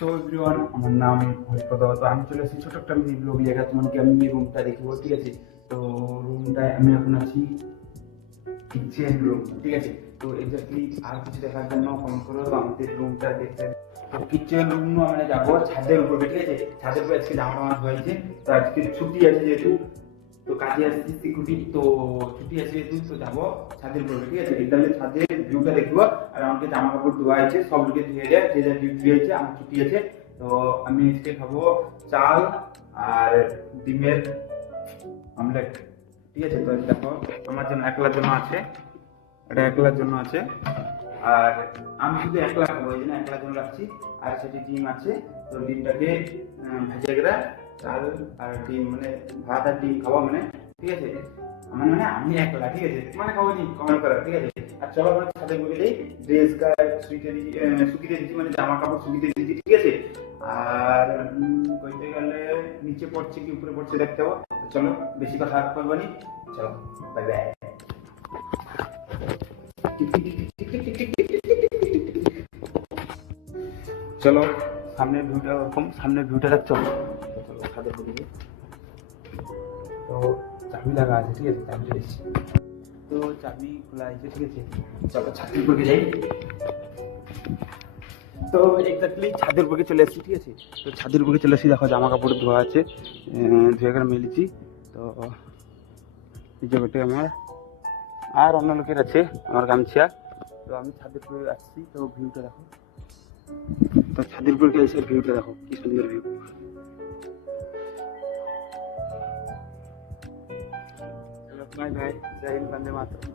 So everyone, আমার নাম হরিপদ। তো আমি চলে এসেছি ছোট একটা মিনি ব্লগ লেখা তোমাকে আমি রুমটা দেখাবো, ঠিক আছে? তো রুমটায় আমি এখন আছি কিচেন রুম, ঠিক আছে? তো এক্স্যাক্টলি আর কিছু দেখার জন্য কমেন্ট করো আমাদের রুমটা দেখতে। তো কিচেন রুম আমরা যাবো ছাদের উপরে, ঠিক আছে? ছাদের উপরে আজকে জামা টামা ধোয়াইছে, তো আজকে ছুটি আছে যেহেতু, তো কাজে আসছি সিকিউরিটি, তো ছুটি আছে যেহেতু তো যাবো ছাদের উপরে, ঠিক আছে? তাহলে ছাদের ভিউটা দেখবো। আর আমাকে জামা কাপড় ধোয়া হয়েছে, সব লোকে ধুয়ে যায়, যে যা ডিউটি হয়েছে, আমার ছুটি আছে। তো আমি আজকে খাবো চাল আর ডিমের অমলেট, ঠিক আছে? তো দেখো আমার জন্য একলার জন্য আছে, এটা একলার জন্য আছে। আর আমি শুধু একলা খাবো, এই জন্য একলার জন্য রাখছি। আর সেটি ডিম আছে, তো ডিমটাকে ভেজে গেলে চাল আর ডিম মানে ভাত আর ডিম খাবো মানে, ঠিক আছে? আমার মানে আমি একলা, ঠিক আছে? মানে খাবো নি কমেন্ট করা, ঠিক আছে? আর চলো আমরা ছাদে বলে দিই, ড্রেস গায়ে শুকিয়ে দিচ্ছি, মানে জামা কাপড় শুকিয়ে দিচ্ছি, ঠিক আছে? আর কইতে গেলে নিচে পড়ছে কি উপরে পড়ছে দেখতে হবে। চলো বেশি কথা করবো নি, চলো বাই বাই। চলো সামনের ভিউটা ওরকম, সামনের ভিউটা দেখছো? চলো ছাদের দিকে। তো চাবি লাগা আছে, ঠিক আছে? চাবি চলে এসেছি, তো চাবি খোলা আছে, ঠিক আছে? চলো ছাদের উপরে যাই। তো এক্স্যাক্টলি ছাদের উপরে চলে এসেছি, ঠিক আছে? তো ছাদের উপরে চলে এসেছি, দেখো জামা কাপড় ধোয়া আছে, ধুয়ে করে মেলেছি। তো এই জায়গাটা আমার আর অন্য লোকের আছে, আমার গামছা। তো আমি ছাদের উপরে আসছি, তো ভিউটা দেখো। তো ছাদের উপরে এসে ভিউটা দেখো, কি সুন্দর ভিউ। চলো বাই বাই, জয় হিন্দ, বন্দে মাতরম।